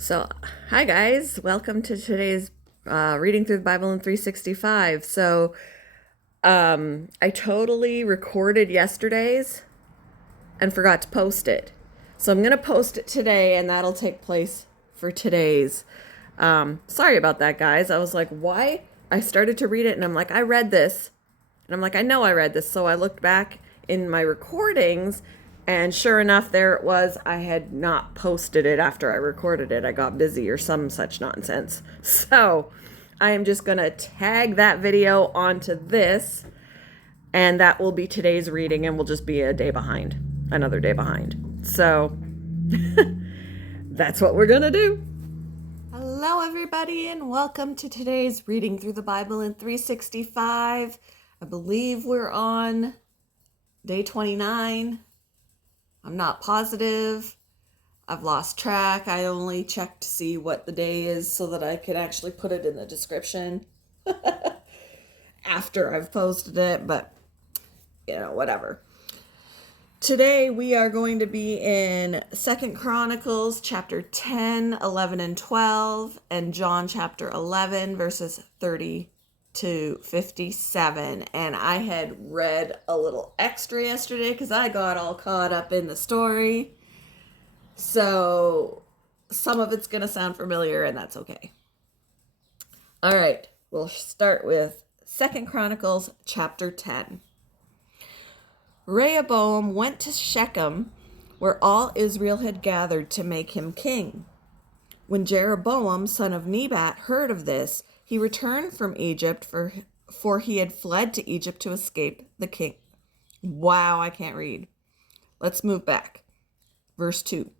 So, hi guys, welcome to today's reading through the Bible in 365. I totally recorded yesterday's and forgot to post it. So, I'm going to post it today and that'll take place for today's. Sorry about that, guys. I was like, why? I started to read it and I'm like, I read this. And I'm like, I know I read this. So I looked back in my recordings, and sure enough, there it was. I had not posted it after I recorded it. I got busy or some such nonsense. So I am just going to tag that video onto this, and that will be today's reading, and we'll just be a day behind, another day behind. So that's what we're going to do. Hello, everybody, and welcome to today's reading through the Bible in 365. I believe we're on day 29. I'm not positive. I've lost track. I only checked to see what the day is so that I could actually put it in the description after I've posted it, but whatever. Today we are going to be in 2 Chronicles chapter 10, 11, and 12, and John chapter 11, verses 30 to 57. And I had read a little extra yesterday because I got all caught up in the story. So some of it's going to sound familiar, and that's okay. All right, we'll start with 2 Chronicles chapter 10. Rehoboam went to Shechem, where all Israel had gathered to make him king. When Jeroboam, son of Nebat, heard of this, he returned from Egypt, for he had fled to Egypt to escape the king. Wow, I can't read. Let's move back. Verse 2.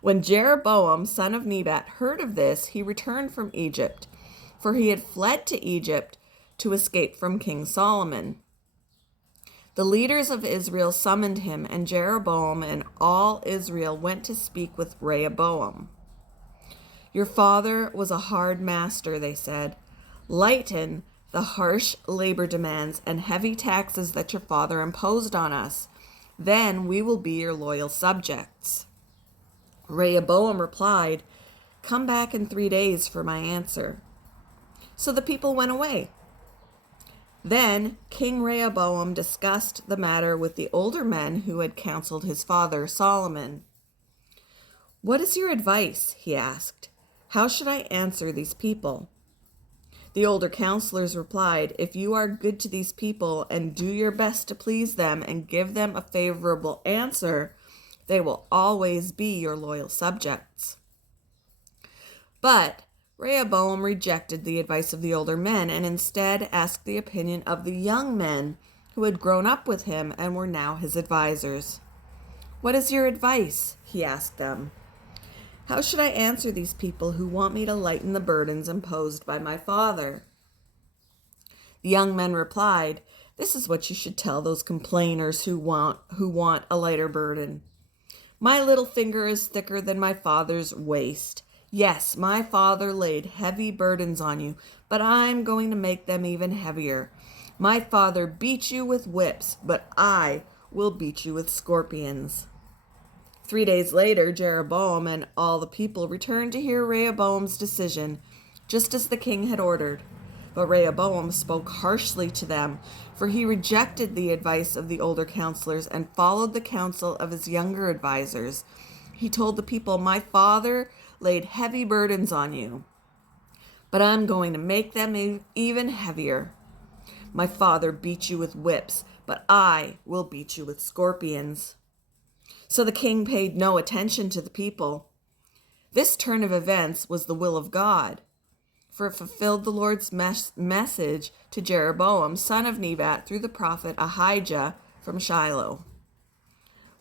When Jeroboam, son of Nebat, heard of this, he returned from Egypt, for he had fled to Egypt to escape from King Solomon. The leaders of Israel summoned him, and Jeroboam and all Israel went to speak with Rehoboam. Your father was a hard master, they said. Lighten the harsh labor demands and heavy taxes that your father imposed on us. Then we will be your loyal subjects. Rehoboam replied, Come back in 3 days for my answer. So the people went away. Then King Rehoboam discussed the matter with the older men who had counseled his father Solomon. What is your advice? He asked. How should I answer these people? The older counselors replied, If you are good to these people and do your best to please them and give them a favorable answer, they will always be your loyal subjects. But Rehoboam rejected the advice of the older men and instead asked the opinion of the young men who had grown up with him and were now his advisors. What is your advice? He asked them. How should I answer these people who want me to lighten the burdens imposed by my father? The young men replied, This is what you should tell those complainers who want a lighter burden. My little finger is thicker than my father's waist. Yes, my father laid heavy burdens on you, but I'm going to make them even heavier. My father beat you with whips, but I will beat you with scorpions. 3 days later, Jeroboam and all the people returned to hear Rehoboam's decision, just as the king had ordered. But Rehoboam spoke harshly to them, for he rejected the advice of the older counselors and followed the counsel of his younger advisors. He told the people, My father laid heavy burdens on you, but I'm going to make them even heavier. My father beat you with whips, but I will beat you with scorpions. So the king paid no attention to the people. This turn of events was the will of God, for it fulfilled the Lord's message to Jeroboam, son of Nebat, through the prophet Ahijah from Shiloh.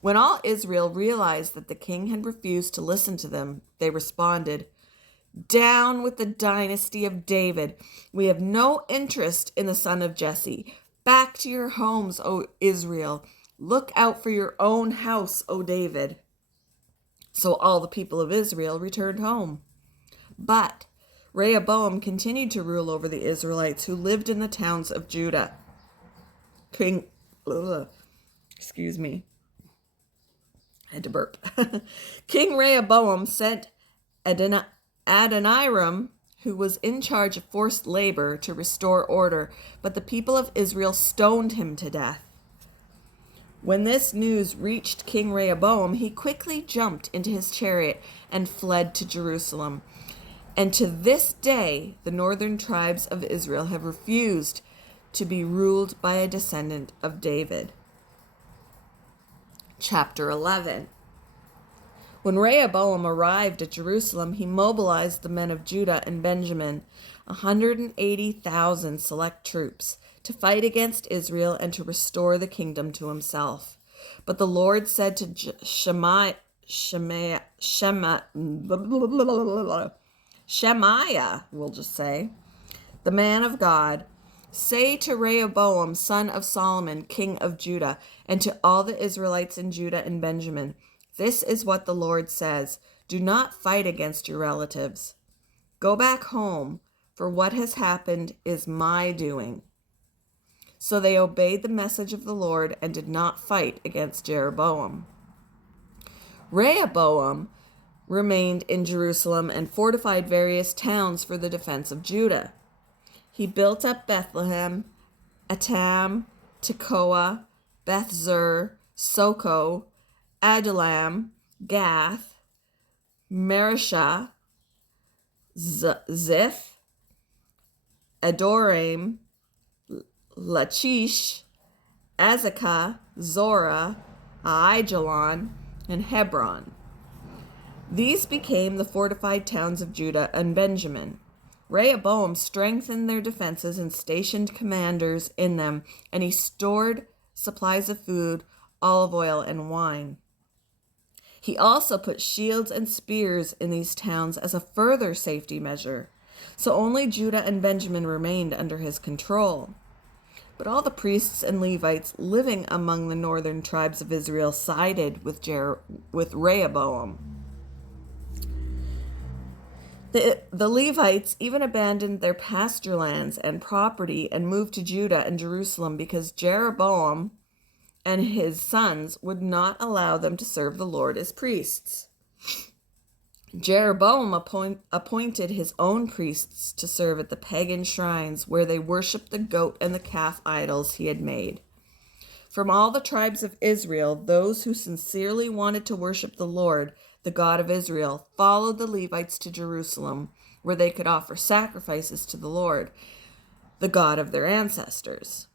When all Israel realized that the king had refused to listen to them, they responded, Down with the dynasty of David. We have no interest in the son of Jesse. Back to your homes, O Israel. Look out for your own house, O David. So all the people of Israel returned home. But Rehoboam continued to rule over the Israelites who lived in the towns of Judah. King I had to burp. King Rehoboam sent Adoniram, who was in charge of forced labor to restore order, but the people of Israel stoned him to death. When this news reached King Rehoboam, he quickly jumped into his chariot and fled to Jerusalem. And to this day, the northern tribes of Israel have refused to be ruled by a descendant of David. Chapter 11. When Rehoboam arrived at Jerusalem, he mobilized the men of Judah and Benjamin, 180,000 select troops, to fight against Israel and to restore the kingdom to himself. But the Lord said to Shemaiah, we'll just say, the man of God, say to Rehoboam, son of Solomon, king of Judah, and to all the Israelites in Judah and Benjamin, this is what the Lord says: do not fight against your relatives. Go back home, for what has happened is my doing. So they obeyed the message of the Lord and did not fight against Jeroboam. Rehoboam remained in Jerusalem and fortified various towns for the defense of Judah. He built up Bethlehem, Atam, Tekoa, Beth-zur, Soko, Adullam, Gath, Mareshah, Ziph, Adoraim, Lachish, Azekah, Zorah, Aijalon, and Hebron. These became the fortified towns of Judah and Benjamin. Rehoboam strengthened their defenses and stationed commanders in them, and he stored supplies of food, olive oil, and wine. He also put shields and spears in these towns as a further safety measure, so only Judah and Benjamin remained under his control. But all the priests and Levites living among the northern tribes of Israel sided with Rehoboam. The Levites even abandoned their pasture lands and property and moved to Judah and Jerusalem because Jeroboam and his sons would not allow them to serve the Lord as priests. Jeroboam appointed his own priests to serve at the pagan shrines where they worshipped the goat and the calf idols he had made. From all the tribes of Israel, those who sincerely wanted to worship the Lord, the God of Israel, followed the Levites to Jerusalem, where they could offer sacrifices to the Lord, the God of their ancestors.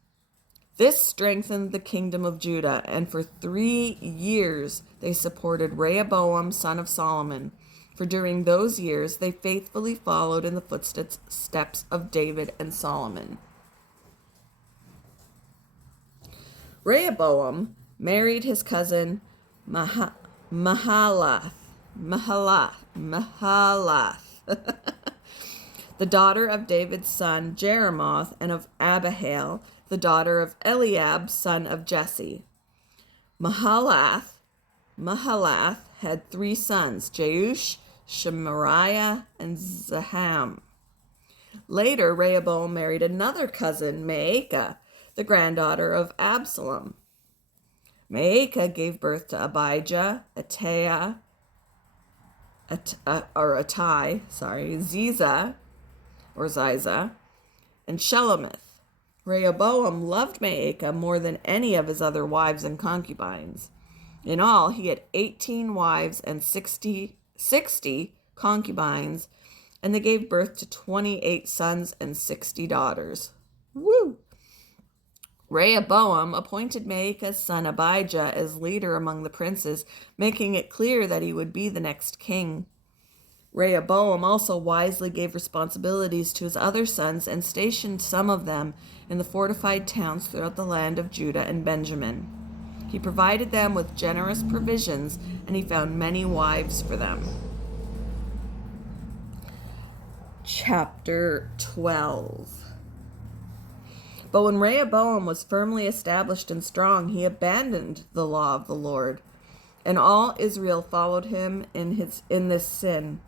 This strengthened the kingdom of Judah, and for 3 years they supported Rehoboam, son of Solomon. For during those years they faithfully followed in the footsteps of David and Solomon. Rehoboam married his cousin Mahalath, the daughter of David's son Jeremoth, and of Abihail, the daughter of Eliab, son of Jesse. Mahalath had 3 sons, Jeush, Shemariah, and Zaham. Later, Rehoboam married another cousin, Maacah, the granddaughter of Absalom. Maacah gave birth to Abijah, Ziza, and Shelomith. Rehoboam loved Maacah more than any of his other wives and concubines. In all, he had 18 wives and 60 concubines, and they gave birth to 28 sons and 60 daughters. Woo! Rehoboam appointed Maacah's son Abijah as leader among the princes, making it clear that he would be the next king. Rehoboam also wisely gave responsibilities to his other sons and stationed some of them in the fortified towns throughout the land of Judah and Benjamin. He provided them with generous provisions, and he found many wives for them. Chapter 12. But when Rehoboam was firmly established and strong, he abandoned the law of the Lord, and all Israel followed him in this sin.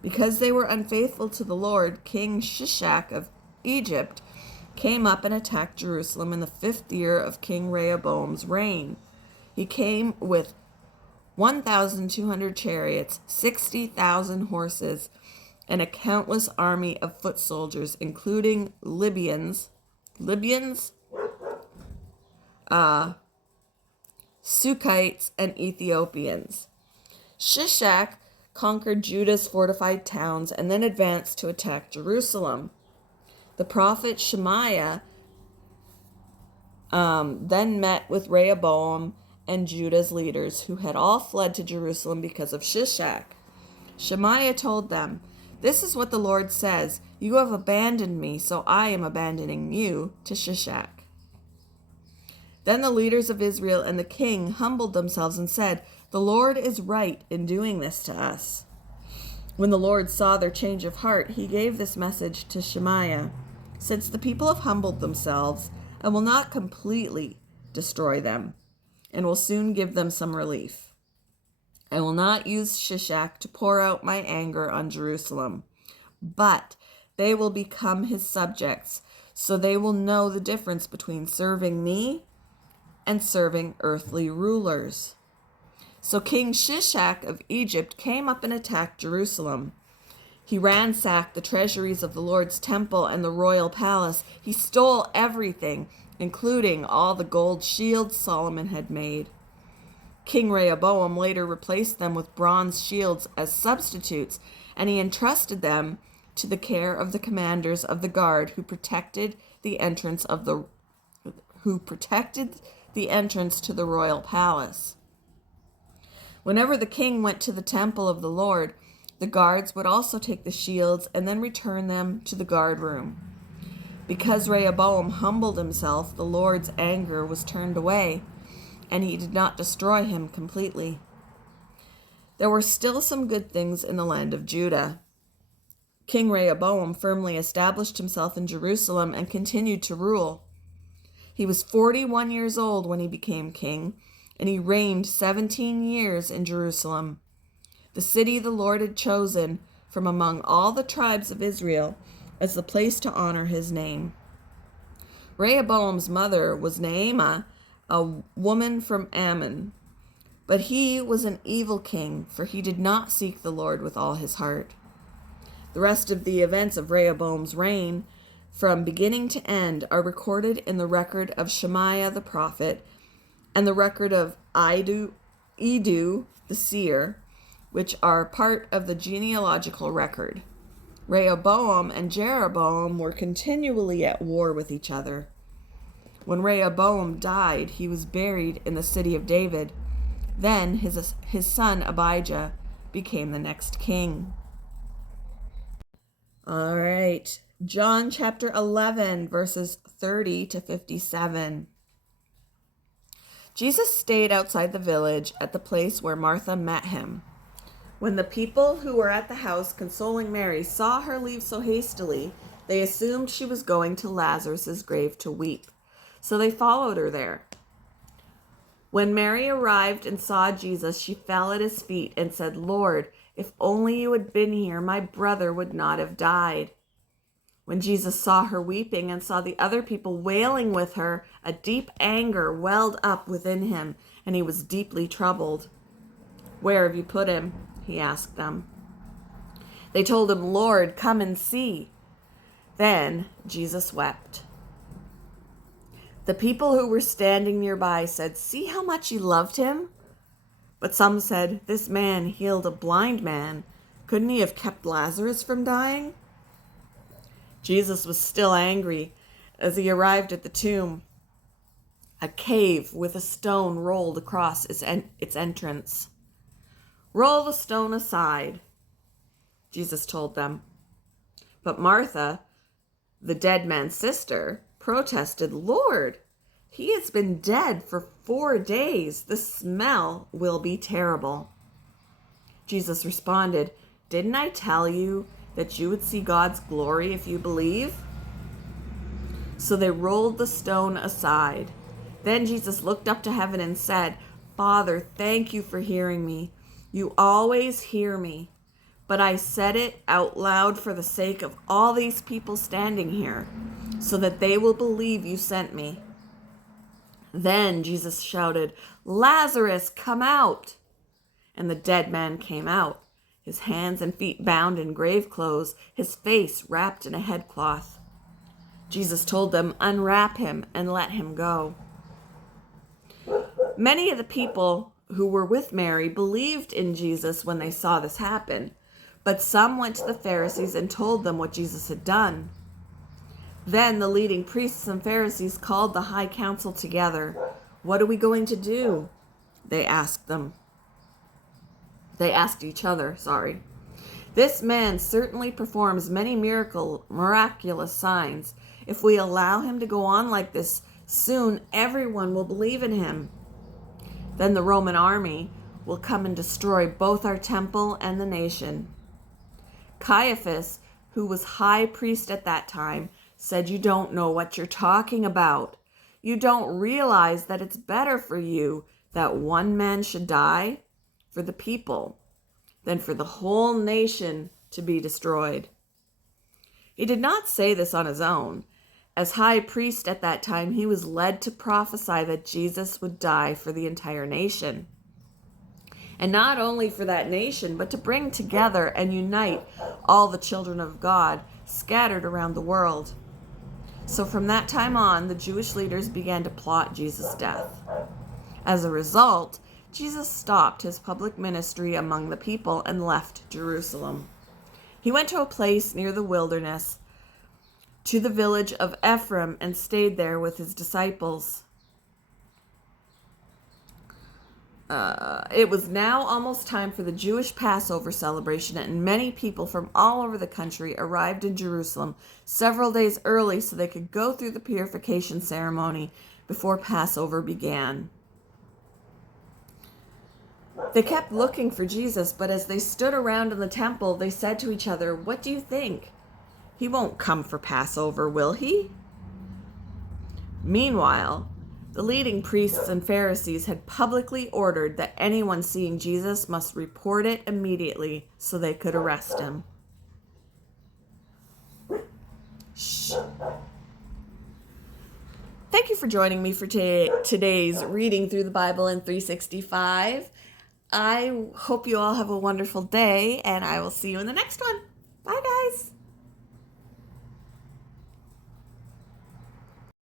Because they were unfaithful to the Lord, King Shishak of Egypt came up and attacked Jerusalem in the 5th year of King Rehoboam's reign. He came with 1,200 chariots, 60,000 horses, and a countless army of foot soldiers, including Libyans, Sukkites, and Ethiopians. Shishak conquered Judah's fortified towns and then advanced to attack Jerusalem. The prophet Shemaiah then met with Rehoboam and Judah's leaders, who had all fled to Jerusalem because of Shishak. Shemaiah told them, "This is what the Lord says, you have abandoned me, so I am abandoning you to Shishak." Then the leaders of Israel and the king humbled themselves and said, "The Lord is right in doing this to us." When the Lord saw their change of heart, he gave this message to Shemaiah: "Since the people have humbled themselves, I will not completely destroy them, and will soon give them some relief. I will not use Shishak to pour out my anger on Jerusalem, but they will become his subjects, so they will know the difference between serving me and serving earthly rulers." So King Shishak of Egypt came up and attacked Jerusalem. He ransacked the treasuries of the Lord's temple and the royal palace. He stole everything, including all the gold shields Solomon had made. King Rehoboam later replaced them with bronze shields as substitutes, and he entrusted them to the care of the commanders of the guard who protected the entrance to the royal palace. Whenever the king went to the temple of the Lord, the guards would also take the shields and then return them to the guard room. Because Rehoboam humbled himself, the Lord's anger was turned away, and he did not destroy him completely. There were still some good things in the land of Judah. King Rehoboam firmly established himself in Jerusalem and continued to rule. He was 41 years old when he became king, and he reigned 17 years in Jerusalem, the city the Lord had chosen from among all the tribes of Israel as the place to honor his name. Rehoboam's mother was Naamah, a woman from Ammon. But he was an evil king, for he did not seek the Lord with all his heart. The rest of the events of Rehoboam's reign, from beginning to end, are recorded in the record of Shemaiah the prophet and the record of Iddo the seer, which are part of the genealogical record. Rehoboam and Jeroboam were continually at war with each other. When Rehoboam died, he was buried in the city of David. Then his son Abijah became the next king. All right, John chapter 11, verses 30 to 57. Jesus stayed outside the village at the place where Martha met him. When the people who were at the house consoling Mary saw her leave so hastily, they assumed she was going to Lazarus' grave to weep. So they followed her there. When Mary arrived and saw Jesus, she fell at his feet and said, "Lord, if only you had been here, my brother would not have died." When Jesus saw her weeping and saw the other people wailing with her, a deep anger welled up within him, and he was deeply troubled. "Where have you put him?" he asked them. They told him, "Lord, come and see." Then Jesus wept. The people who were standing nearby said, "See how much he loved him?" But some said, "This man healed a blind man. Couldn't he have kept Lazarus from dying?" Jesus was still angry as he arrived at the tomb, a cave with a stone rolled across its entrance. "Roll the stone aside," Jesus told them. But Martha, the dead man's sister, protested, "Lord, he has been dead for 4 days. The smell will be terrible." Jesus responded, "Didn't I tell you that you would see God's glory if you believe?" So they rolled the stone aside. Then Jesus looked up to heaven and said, "Father, thank you for hearing me. You always hear me, but I said it out loud for the sake of all these people standing here, so that they will believe you sent me." Then Jesus shouted, "Lazarus, come out!" And the dead man came out, his hands and feet bound in grave clothes, his face wrapped in a headcloth. Jesus told them, "Unwrap him and let him go." Many of the people who were with Mary believed in Jesus when they saw this happen, but some went to the Pharisees and told them what Jesus had done. Then the leading priests and Pharisees called the high council together. "What are we going to do?" They asked each other. "This man certainly performs many miraculous signs. If we allow him to go on like this, soon everyone will believe in him. Then the Roman army will come and destroy both our temple and the nation." Caiaphas, who was high priest at that time, said, "You don't know what you're talking about. You don't realize that it's better for you that one man should die for the people than for the whole nation to be destroyed." He did not say this on his own. As high priest at that time, he was led to prophesy that Jesus would die for the entire nation. And not only for that nation, but to bring together and unite all the children of God scattered around the world. So from that time on, the Jewish leaders began to plot Jesus' death. As a result, Jesus stopped his public ministry among the people and left Jerusalem. He went to a place near the wilderness, to the village of Ephraim, and stayed there with his disciples. It was now almost time for the Jewish Passover celebration, and many people from all over the country arrived in Jerusalem several days early so they could go through the purification ceremony before Passover began. They kept looking for Jesus, but as they stood around in the temple, they said to each other, "What do you think? He won't come for Passover, will he?" Meanwhile, the leading priests and Pharisees had publicly ordered that anyone seeing Jesus must report it immediately so they could arrest him. Shh. Thank you for joining me for today's reading through the Bible in 365. I hope you all have a wonderful day, and I will see you in the next one. Bye, guys.